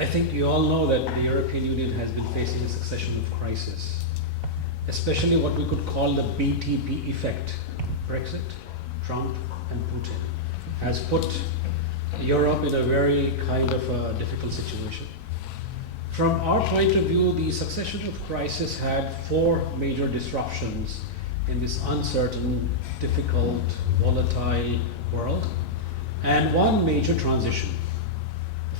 I think you all know that the European Union has been facing a succession of crises, especially what we could call the BTP effect. Brexit, Trump, and Putin has put Europe in a very kind of a difficult situation. From our point of view, the succession of crises had four major disruptions in this uncertain, difficult, volatile world, and one major transition.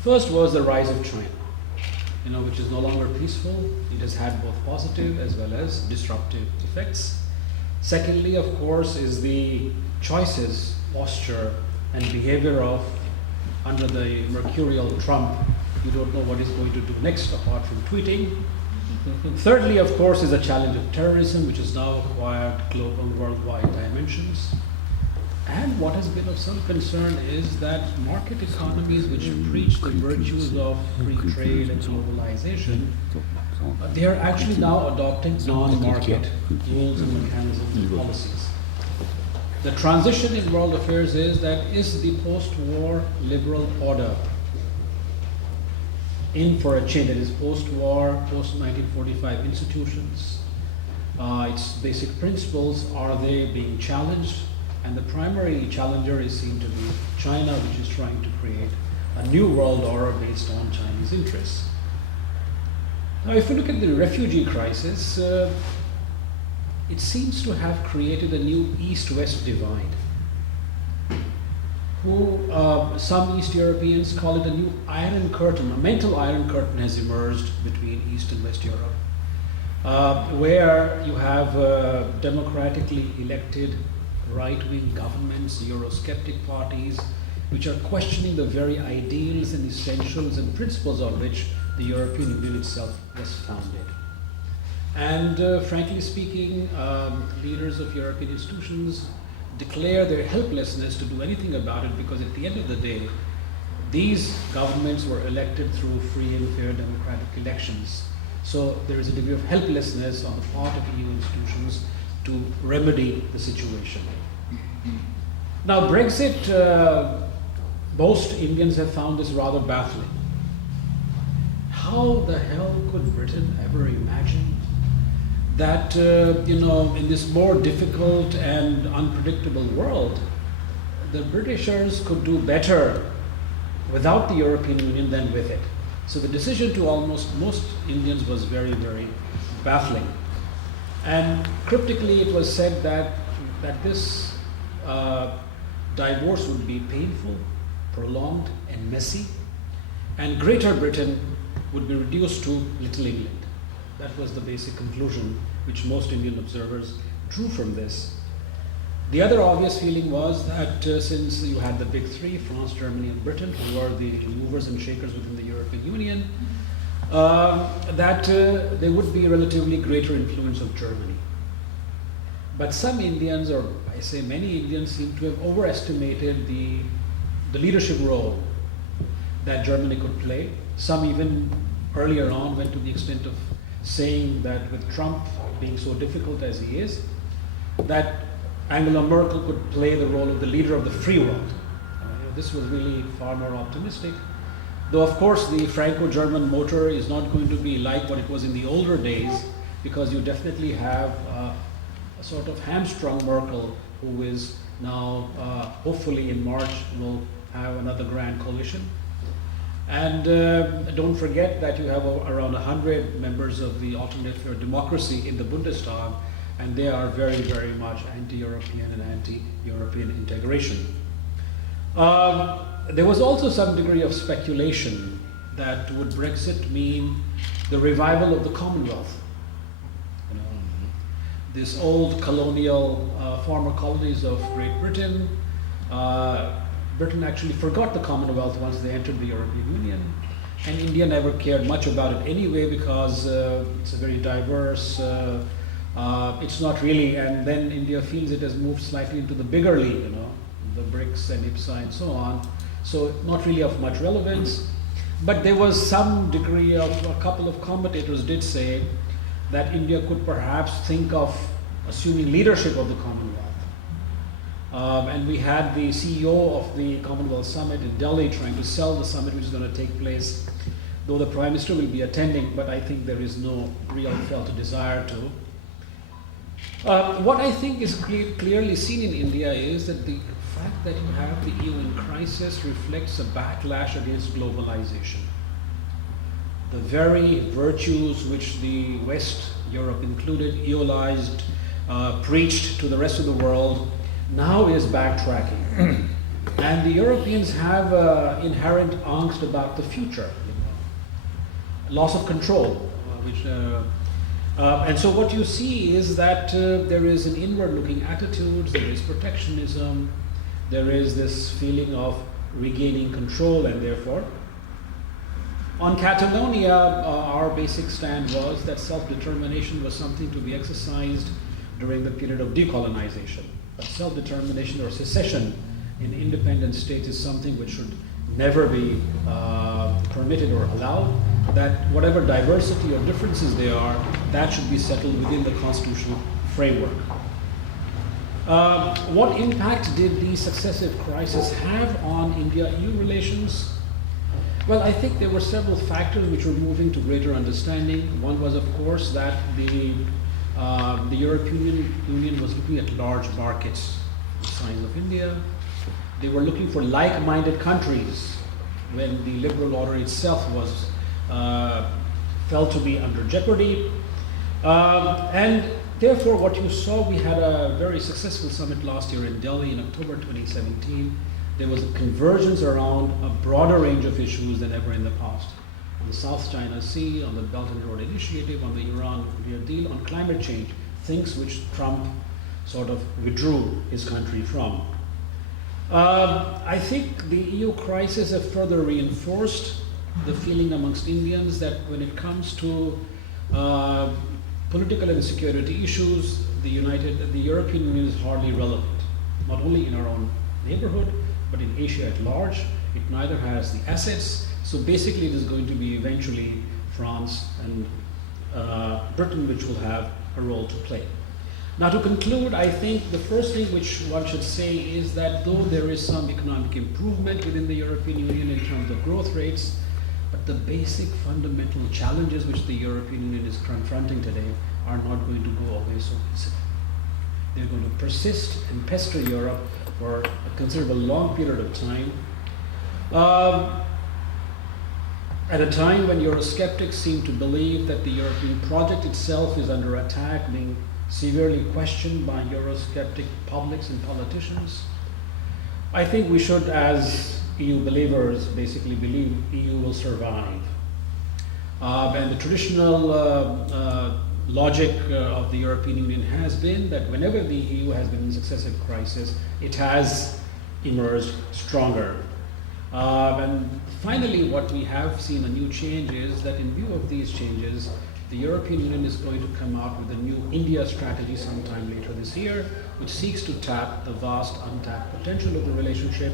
First was the rise of China, which is no longer peaceful. It has had both positive as well as disruptive effects. Secondly, of course, is the choices, posture, and behavior of, under the mercurial Trump, you don't know what he's going to do next apart from tweeting. Thirdly, of course, is the challenge of terrorism, which has now acquired global, worldwide dimensions. And what has been of some concern is that market economies, which preach the virtues of free trade and globalization, they are actually now adopting non-market rules and mechanisms and policies. The transition in world affairs is the post-war liberal order in for a change? That is post-war, post-1945 institutions, its basic principles, are they being challenged? And the primary challenger is seen to be China, which is trying to create a new world order based on Chinese interests. Now, if you look at the refugee crisis, it seems to have created a new East-West divide. Some East Europeans call it a new iron curtain, a mental iron curtain has emerged between East and West Europe, where you have democratically elected right-wing governments, Eurosceptic parties, which are questioning the very ideals and essentials and principles on which the European Union itself was founded. And frankly speaking, leaders of European institutions declare their helplessness to do anything about it, because at the end of the day, these governments were elected through free and fair democratic elections. So there is a degree of helplessness on the part of EU institutions to remedy the situation. Now, Brexit, most Indians have found this rather baffling. How the hell could Britain ever imagine that, in this more difficult and unpredictable world, the Britishers could do better without the European Union than with it? So the decision to almost most Indians was very, very baffling. And cryptically, it was said that this divorce would be painful, prolonged, and messy, and Greater Britain would be reduced to Little England. That was the basic conclusion which most Indian observers drew from this. The other obvious feeling was that since you had the big three, France, Germany, and Britain, who were the movers and shakers within the European Union, that there would be a relatively greater influence of Germany. But some Indians, or I say many Indians, seem to have overestimated the leadership role that Germany could play. Some even earlier on went to the extent of saying that with Trump being so difficult as he is, that Angela Merkel could play the role of the leader of the free world. This was really far more optimistic. Though, of course, the Franco-German motor is not going to be like what it was in the older days, because you definitely have a sort of hamstrung Merkel, who is now, hopefully in March, will have another grand coalition. And don't forget that you have around 100 members of the alternate for democracy in the Bundestag, and they are very, very much anti-European and anti-European integration. There was also some degree of speculation that would Brexit mean the revival of the Commonwealth. This old colonial former colonies of Great Britain. Britain actually forgot the Commonwealth once they entered the European Union, and India never cared much about it anyway, because it's a very diverse, it's not really, and then India feels it has moved slightly into the bigger league, the BRICS and IPSA and so on, so not really of much relevance. But there was some degree of, a couple of commentators did say that India could perhaps think of assuming leadership of the Commonwealth. And we had the CEO of the Commonwealth Summit in Delhi trying to sell the summit, which is going to take place though the Prime Minister will be attending, but I think there is no real felt desire to. What I think is clearly seen in India is that the fact that you have the EU in crisis reflects a backlash against globalization. The very virtues which the West, Europe included, idealized, preached to the rest of the world, now is backtracking. And the Europeans have inherent angst about the future, loss of control, and so what you see is that there is an inward-looking attitude, there is protectionism, there is this feeling of regaining control, and therefore, on Catalonia, our basic stand was that self-determination was something to be exercised during the period of decolonization. But self-determination or secession in independent states is something which should never be permitted or allowed, that whatever diversity or differences there are, that should be settled within the constitutional framework. What impact did these successive crises have on India-EU relations? Well, I think there were several factors which were moving to greater understanding. One was, of course, that the European Union was looking at large markets the size of India. They were looking for like-minded countries when the liberal order itself was felt to be under jeopardy. And therefore, what you saw, we had a very successful summit last year in Delhi in October 2017. There was a convergence around a broader range of issues than ever in the past. On the South China Sea, on the Belt and Road Initiative, on the Iran nuclear deal, on climate change, things which Trump sort of withdrew his country from. I think the EU crisis has further reinforced the feeling amongst Indians that when it comes to political and security issues, the European Union is hardly relevant, not only in our own neighborhood, but in Asia at large. It neither has the assets, so basically it is going to be eventually France and Britain which will have a role to play. Now to conclude, I think the first thing which one should say is that though there is some economic improvement within the European Union in terms of growth rates, but the basic fundamental challenges which the European Union is confronting today are not going to go away so easily. They're going to persist and pester Europe for a considerable long period of time. At a time when Eurosceptics seem to believe that the European project itself is under attack, being severely questioned by Eurosceptic publics and politicians, I think we should, as EU believers, basically believe EU will survive. And the traditional logic of the European Union has been that whenever the EU has been in successive crisis, it has emerged stronger. And finally, what we have seen a new change is that in view of these changes, the European Union is going to come out with a new India strategy sometime later this year, which seeks to tap the vast untapped potential of the relationship.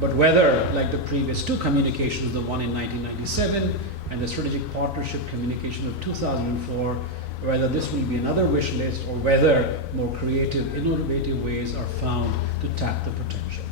But whether, like the previous two communications, the one in 1997 and the strategic partnership communication of 2004, whether this will be another wish list or whether more creative, innovative ways are found to tap the potential.